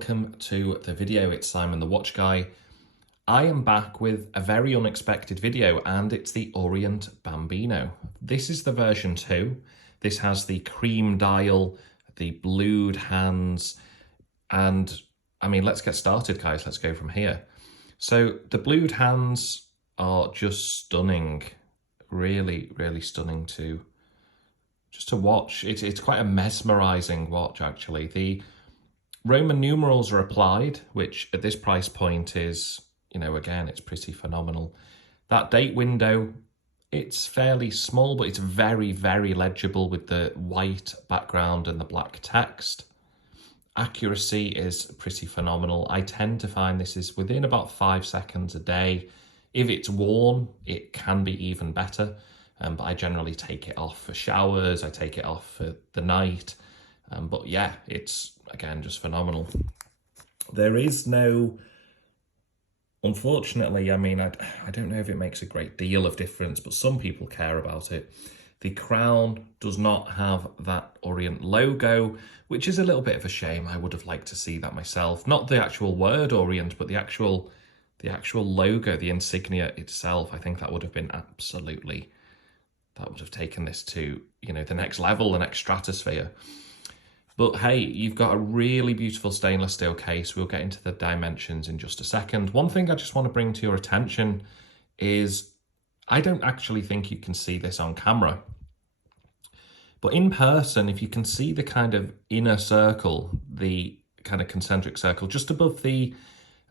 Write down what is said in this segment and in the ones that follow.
Welcome to the video. It's Simon the Watch Guy. I am back with a very unexpected video, and it's the Orient Bambino. This is the version 2. This has the cream dial, the blued hands, and I mean, let's get started, guys. Let's go from here. So the blued hands are just stunning. Really, really stunning to watch. It's quite a mesmerizing watch, actually. The Roman numerals are applied, which at this price point is, again, it's pretty phenomenal. That date window, it's fairly small, but it's very, very legible with the white background and the black text. Accuracy is pretty phenomenal. I tend to find this is within about 5 seconds a day. If it's worn, it can be even better, but I generally take it off for showers, I take it off for the night. But yeah, it's, again, just phenomenal. There is no, unfortunately, I mean, I don't know if it makes a great deal of difference, but some people care about it. The crown does not have that Orient logo, which is a little bit of a shame. I would have liked to see that myself. Not the actual word Orient, but the actual logo, the insignia itself. I think that would have been absolutely, that would have taken this to, the next level, the next stratosphere. But hey, you've got a really beautiful stainless steel case. We'll get into the dimensions in just a second. One thing I just want to bring to your attention is I don't actually think you can see this on camera. But in person, if you can see the kind of inner circle, the kind of concentric circle just above the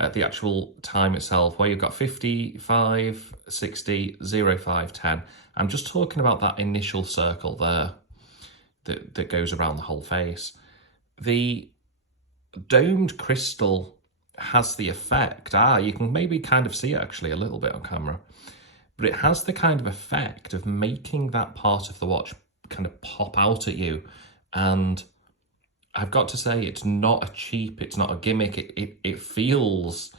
actual time itself, where you've got 55, 60, 0, 5, 10. I'm just talking about that initial circle there that goes around the whole face. The domed crystal has the effect, you can maybe kind of see it actually a little bit on camera, but it has the kind of effect of making that part of the watch kind of pop out at you. And I've got to say, it's not a cheap, it's not a gimmick, it feels,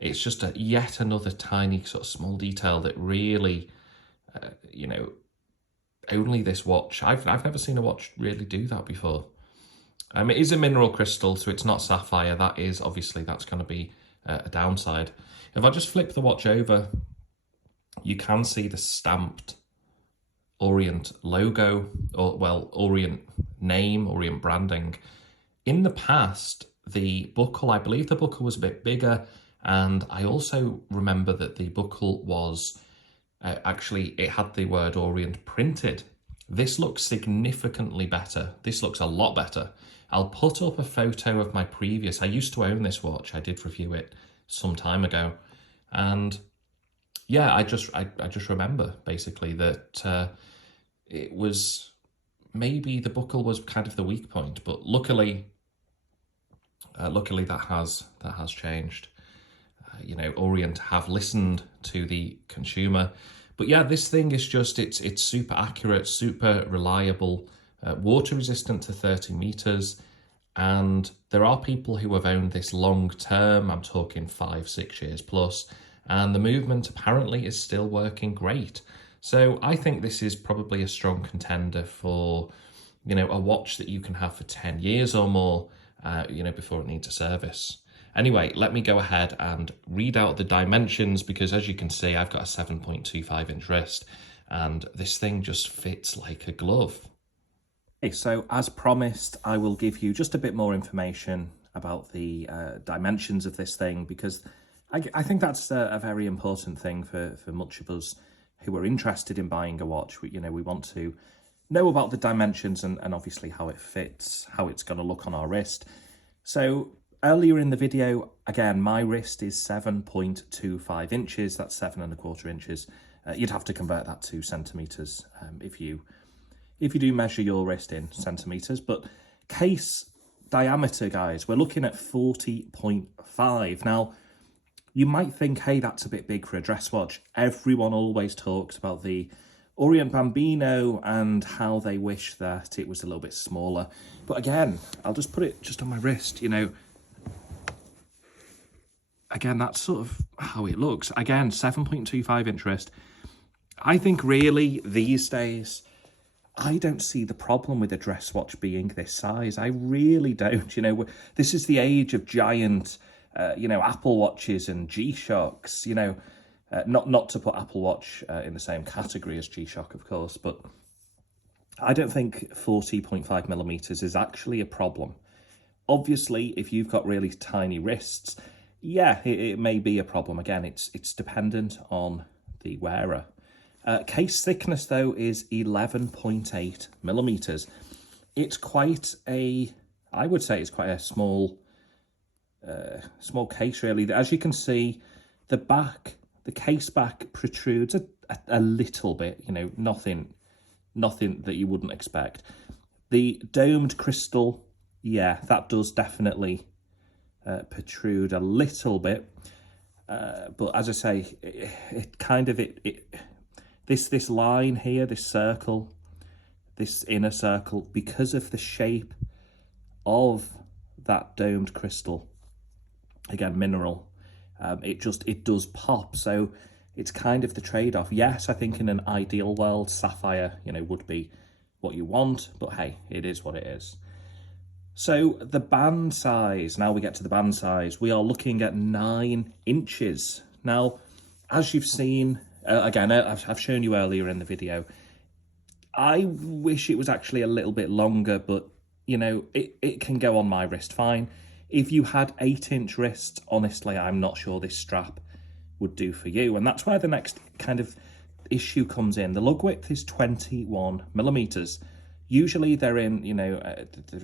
it's just yet another tiny sort of small detail that really, only this watch, I've never seen a watch really do that before. It is a mineral crystal, so it's not sapphire. That is, obviously, that's going to be a downside. If I just flip the watch over, you can see the stamped Orient logo, or well, Orient name, Orient branding. In the past, the buckle, I believe the buckle was a bit bigger, and I also remember that the buckle was actually, it had the word Orient printed. This looks significantly better. This looks a lot better. I'll put up a photo of my previous, I used to own this watch. I did review it some time ago. And yeah, I just remember basically that it was, maybe the buckle was kind of the weak point, but luckily that has changed. Orient have listened to the consumer. But yeah, this thing is just, it's super accurate, super reliable, water resistant to 30 meters. And there are people who have owned this long term. I'm talking 5-6 years plus. And the movement apparently is still working great. So I think this is probably a strong contender for, a watch that you can have for 10 years or more, before it needs a service. Anyway, let me go ahead and read out the dimensions, because as you can see, I've got a 7.25 inch wrist and this thing just fits like a glove. Okay, so as promised, I will give you just a bit more information about the dimensions of this thing, because I think that's a very important thing for much of us who are interested in buying a watch. We want to know about the dimensions and obviously how it fits, how it's going to look on our wrist. So earlier in the video, again, my wrist is 7.25 inches. That's 7¼ inches. You'd have to convert that to centimeters if you do measure your wrist in centimeters. But case diameter, guys, we're looking at 40.5. Now, you might think, hey, that's a bit big for a dress watch. Everyone always talks about the Orient Bambino and how they wish that it was a little bit smaller. But again, I'll just put it just on my wrist, Again, that's sort of how it looks. Again, 7.25 inch wrist. I think really these days, I don't see the problem with a dress watch being this size. I really don't. You know, this is the age of giant, Apple Watches and G-Shocks, not to put Apple Watch in the same category as G-Shock, of course, but I don't think 40.5 millimeters is actually a problem. Obviously, if you've got really tiny wrists, yeah, it may be a problem. Again, it's dependent on the wearer. Case thickness, though, is 11.8 millimeters. It's quite I would say it's quite a small case, really. As you can see, the case back protrudes a little bit, nothing that you wouldn't expect. The domed crystal, yeah, that does definitely protrude a little bit. But as I say, this line here, this circle, this inner circle, because of the shape of that domed crystal, again, mineral, it does pop. So it's kind of the trade-off. Yes, I think in an ideal world, sapphire, would be what you want, but hey, it is what it is. So the band size, now we get to the band size, we are looking at 9 inches. Now, as you've seen, again, I've shown you earlier in the video, I wish it was actually a little bit longer, but, it can go on my wrist fine. If you had 8-inch wrists, honestly, I'm not sure this strap would do for you. And that's where the next kind of issue comes in. The lug width is 21 millimeters. Usually they're in,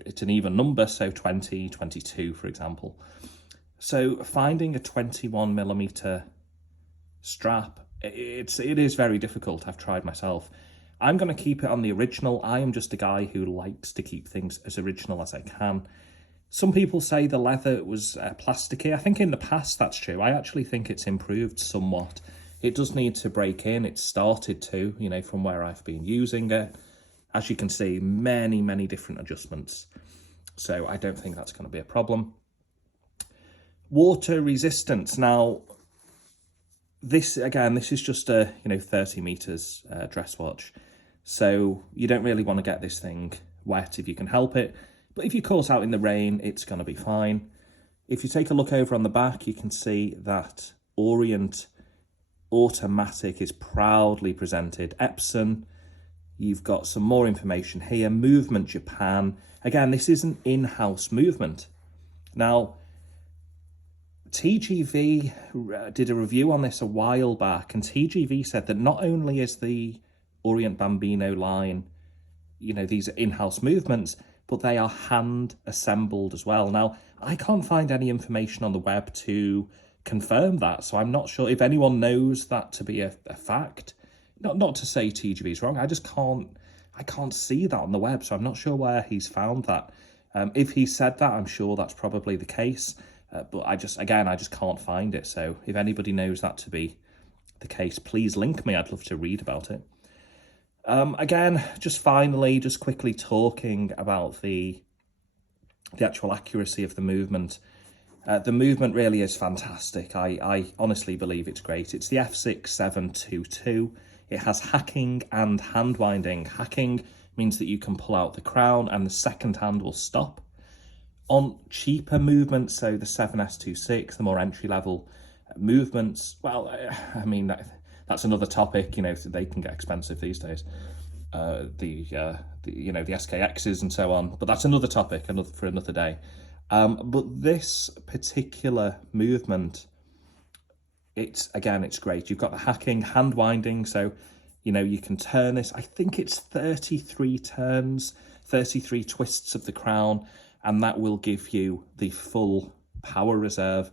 it's an even number, so 20, 22, for example. So finding a 21 millimeter strap, it is very difficult. I've tried myself. I'm going to keep it on the original. I am just a guy who likes to keep things as original as I can. Some people say the leather was plasticky. I think in the past that's true. I actually think it's improved somewhat. It does need to break in. It's started to, from where I've been using it. As you can see, many, many different adjustments. So I don't think that's going to be a problem. Water resistance. Now, this is just a 30 meters dress watch, so you don't really want to get this thing wet if you can help it. But if you're caught out in the rain, it's going to be fine. If you take a look over on the back, you can see that Orient automatic is proudly presented. Epson, you've got some more information here. Movement Japan. Again, this is an in-house movement. Now, TGV did a review on this a while back, and TGV said that not only is the Orient Bambino line, these are in-house movements, but they are hand assembled as well. Now, I can't find any information on the web to confirm that, so I'm not sure if anyone knows that to be a fact. Not to say TGV is wrong, I can't see that on the web, so I'm not sure where he's found that. If he said that, I'm sure that's probably the case. But I just can't find it. So if anybody knows that to be the case, please link me. I'd love to read about it. Again, just quickly talking about the actual accuracy of the movement. The movement really is fantastic. I honestly believe it's great. It's the F6722. It has hacking and hand winding. Hacking means that you can pull out the crown and the second hand will stop. On cheaper movements, so the 7S26, the more entry-level movements, well, I mean, that's another topic, they can get expensive these days. The SKXs and so on, but that's another topic for another day. But this particular movement, it's great. You've got the hacking, hand winding, so, you can turn this. I think it's 33 turns, 33 twists of the crown, and that will give you the full power reserve.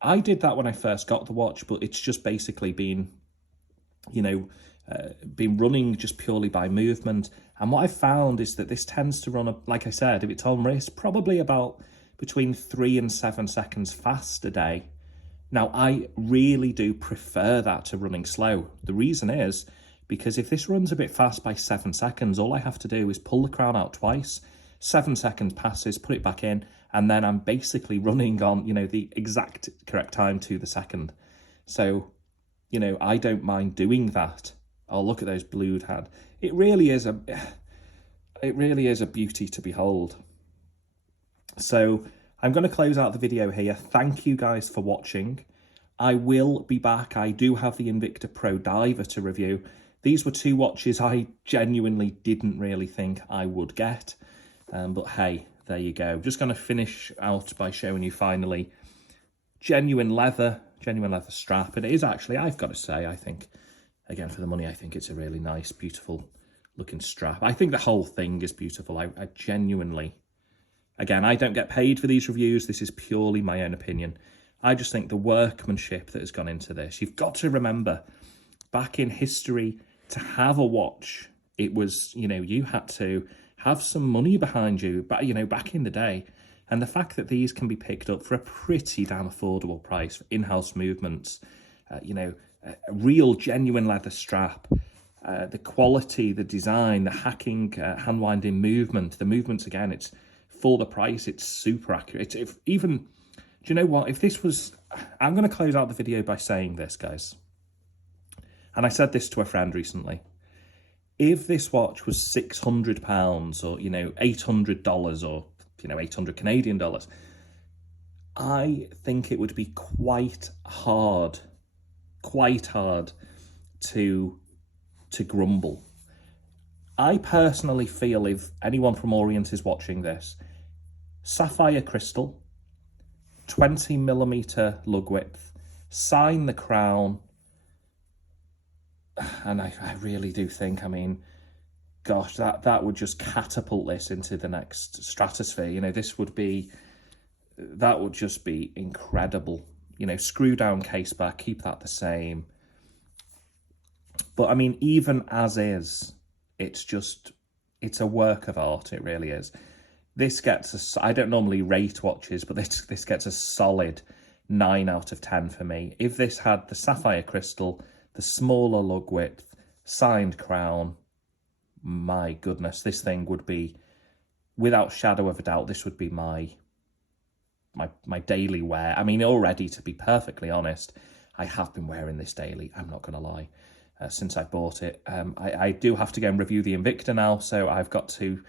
I did that when I first got the watch, but it's just basically been running just purely by movement. And what I found is that this tends to run, like I said, if it's on wrist, probably about between 3 and 7 seconds fast a day. Now, I really do prefer that to running slow. The reason is because if this runs a bit fast by 7 seconds, all I have to do is pull the crown out twice, 7 seconds passes, put it back in, and then I'm basically running on, the exact correct time to the second. So, I don't mind doing that. Oh, look at those blued hand. it really is a beauty to behold. So I'm going to close out the video here. Thank you guys for watching. I will be back. I do have the Invicta Pro Diver to review. These were two watches I genuinely didn't really think I would get. But hey, there you go. Just going to finish out by showing you finally genuine leather strap. And it is actually, I've got to say, I think, again, for the money, I think it's a really nice, beautiful looking strap. I think the whole thing is beautiful. I genuinely, again, I don't get paid for these reviews. This is purely my own opinion. I just think the workmanship that has gone into this, you've got to remember, back in history, to have a watch, it was, you know, you had to have some money behind you, but, you know, back in the day. And the fact that these can be picked up for a pretty damn affordable price for in-house movements, you know, a real genuine leather strap, the quality, the design, the hacking, hand-winding movement, the movements, again, it's for the price, it's super accurate. If even... Do you know what? If this was... I'm going to close out the video by saying this, guys. And I said this to a friend recently. If this watch was £600 or, you know, $800 or, you know, 800 Canadian dollars, I think it would be quite hard to grumble. I personally feel, if anyone from Orient is watching this, sapphire crystal, 20mm lug width, sign the crown, and I really do think, I mean, gosh, that would just catapult this into the next stratosphere. You know, that would just be incredible. You know, screw down case back, keep that the same. But I mean, even as is, it's a work of art, it really is. This gets I don't normally rate watches, but this gets a solid 9 out of 10 for me. If this had the sapphire crystal, the smaller lug width, signed crown, my goodness, this thing would be, without shadow of a doubt, this would be my daily wear. I mean, already, to be perfectly honest, I have been wearing this daily, I'm not going to lie, since I bought it. I do have to go and review the Invicta now, so I've got to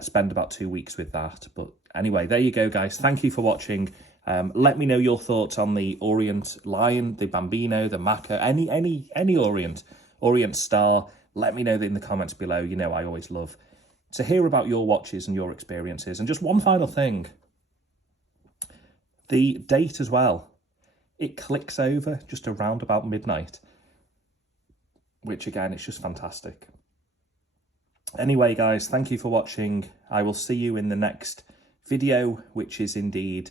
spend about 2 weeks with that. But anyway, there you go, guys. Thank you for watching. Let me know your thoughts on the Orient line, the Bambino, the Macca, any Orient Star. Let me know in the comments below. You know, I always love to hear about your watches and your experiences. And just one final thing, the date as well. It clicks over just around about midnight, which again, it's just fantastic. Anyway, guys, thank you for watching. I will see you in the next video, which is indeed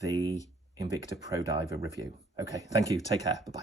the Invicta Pro Diver review. Okay, thank you. Take care. Bye-bye.